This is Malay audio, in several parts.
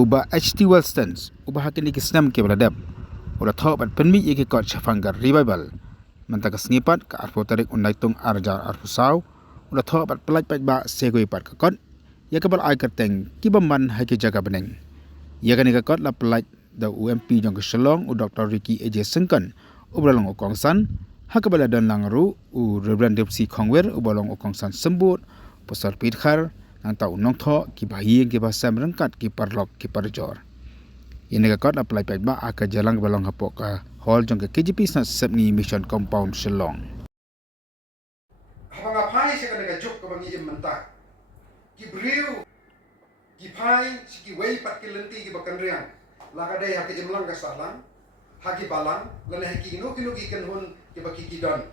uba HT Wellstons uba hakini kisnam ke baladap ula tho bat penmi ye ke kot chafangar revival mantaka sngipat ka arpo tarik undaitung arja arpusau ula tho bat pelaj pat ba segoi pat ka kot ya ke bal ai kateng kibaman ha ke jaga beneng ya kani ka kot la pelaj da UMP jong ke Shalong u Dr. Ricky AJ Sengkan ubralong okongsan ha ke baladan langru u Reverend Depsi Khongwer ubalong okongsan sembut pasal pithar nang tau nong tho ki bahi ke bahasa merengkat ki parlok ki parjor ini ka kot apply pa ba aka jalang balong hapok ka hall jong ke KGP sa sebni mission compound Shalong habang apai sa kanega juk ka bangi imenta ki briu ki pai si ki wei pat ki lenti ki bakan riang laga dai ha ki imlang ka salang ha ki balang lane ha ki no ki kenhun ki baki ki don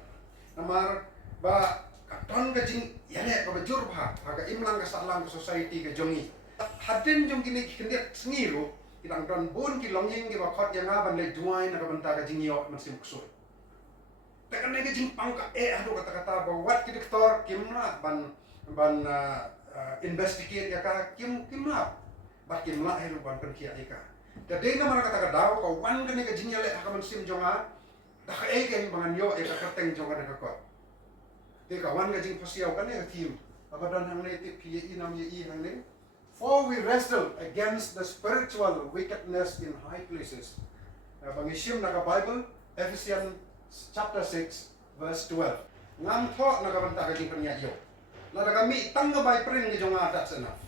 namar ba katon ka jing yale ka bajur bha ha ka imlang ka salang ka society ka jongi hadin jong kini kendiat sengiru kitang don bun ki longying ki bakot yang aban le duai na ka banta ka jingyo masih muksur tekan ne ka jing pangka ado kata-kata bawat ki doktor kimla ban investigate ya ka kimla ba kimla helu ban kan kia ika da de na mara kata daw ka wan kan ka jingya le ha man sim jonga da ka egen bangan yo e ka kateng jonga da ka kot de ka wan ka jing pasiaw kan ne team abadan hang ne ti pi nam ye I hang ne for we wrestle against the spiritual wickedness in high places bangisim na ka Bible Ephesians chapter 6 verse 12 ngam tho na ka banta ka jing panya yo la da kami tangga bai prin ke jonga that's enough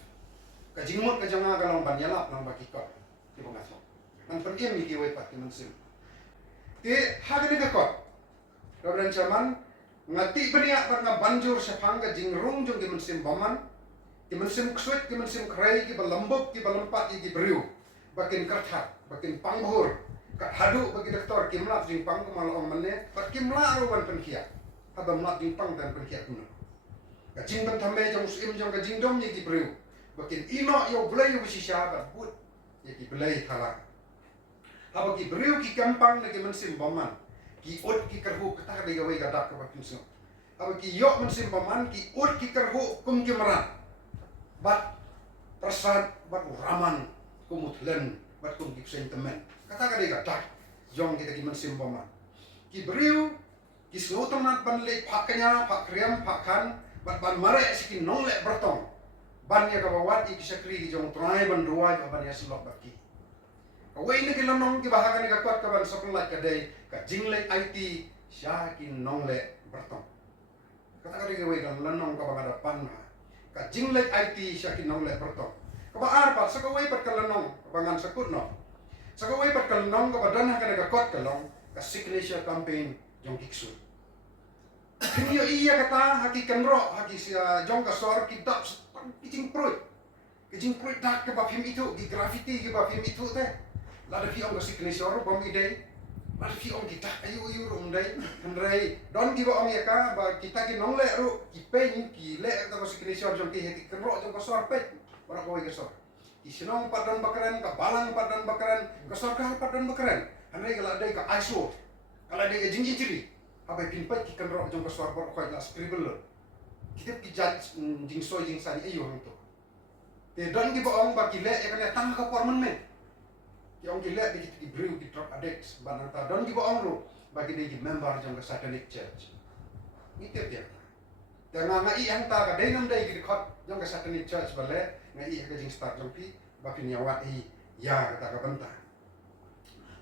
ka jingmut ka jonga ka long banyalap nang baki kot ti bangaso nang pergi mi ki wei pat ki mansim ti hagani ka kot Reverend Chairman ngati benia par nga banjur sa phanga jingrung jong ki mansim baman ki mansim kswet ki mansim krai ki balambok ki balampat ki briu bakin karthat bakin panghur ka hadu bagi doktor kimla jing pang ko malong manne pat kimla ruwan penkia habam lat jing pang dan penkia kuno ka jing ban thambe jong sim jong ka jing dom ye ki briu bakin ino yo blai yo si syaba but ye ki blai thala haba ki briu ki kampang na ki mansim baman ki ut ki karhu kata de gawe gadak ka bakin so haba ki yo mansim baman ki ut ki karhu kum ki maran bat prasad bat raman kumutlen bat kum ki sentiment kata ka de gadak jong kita ki mansim baman ki briu ki slotomat ban le phaknya phakriam phakhan bat ban mare sikin nong le bertong ban ya ka bawat ki sakri ki jong trai ban ruai ban ya slok baki awai ni ki lanong ki bahagan ka kot ka ban soklat ka dei ka jingle IT syakin nong le bertong kata ka de wei kan lanong ka bangada pan ka jingle IT syakin nong le bertong ka ba arpat sa ka wei pat ka lanong bangan sakut no sa ka wei pat ka lanong ka badan ka ka kot ka long ka signature campaign jong kiksu Kinyo iya kata haki kenro haki sia jong ka sor ki dap kijing proy dak ke bafim itu di graffiti ke bafim itu teh la de fi on ka signature bom ide la de fi on kita ayu rum dai handrai don ki ba on ya ka ba kita ki nong le ru ki pen ki le ka signature jong ki haki kenro jong ka sor pet ora ko ke sor ki sinong padan bakaran ka balang padan bakaran ka sor ka padan bakaran handrai ka dai ka iso kala dai ka jing jiri abai pinpat ki kan rok jong ka suar bor ko la scribble kita ki judge jing so jing sani ayo hang to te don ki ba ong ba ki le e kan tang ka por men ki ong ki le di ki brew ki drop addicts banan ta don ki ba ong ro ba ki de ki member jong ka satanic church ni te dia te nga i hang ta ka de nam dai ki khot jong ka satanic church ba le nga i ka jing start jong pi ba ki nyawat i ya ka ka banta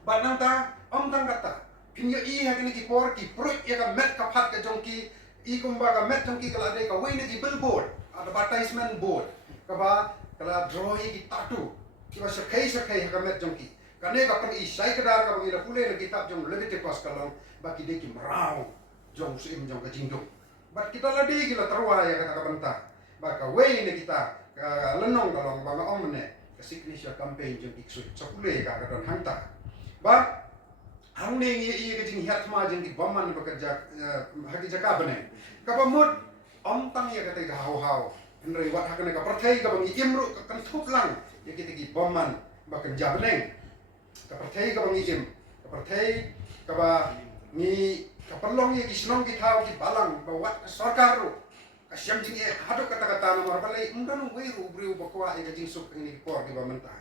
banan ta om tang kata Kinyo I hagini ki por ki fruit ya ka met ka phat ka jongki I kumba ka met jongki kala de ka wei ki billboard advertisement board ka ba kala drawing ki tattoo ki ba sakai ka met jongki kane ka pan I sai ka dar ka bangira pule na kitab jong Leviticus kalong ba ki de ki marau jong sim jong ka jingduk ba kita la de ki la tarwa ya ka banta ba ka wei ni kita ka lenong kalong ba ma omne ka signature campaign jong iksu sapule ka don hangta ba hang ne ngi jing hiat ma jing ki baman bekerja haki jaka bane ka pamut om tang ya kata ga hau henry wat hakane ka perthai ka bangi imru ka kan thup lang ya kita ki baman bekerja bane ka perthai ka bangi im ka perthai ka ba ni ka perlong ya ki snong ki thau ki balang ba wat sarkar ru ka syam jing hadu kata-kata nomor balai undan wei ru briu bakwa ya jing suk ini por ki baman ta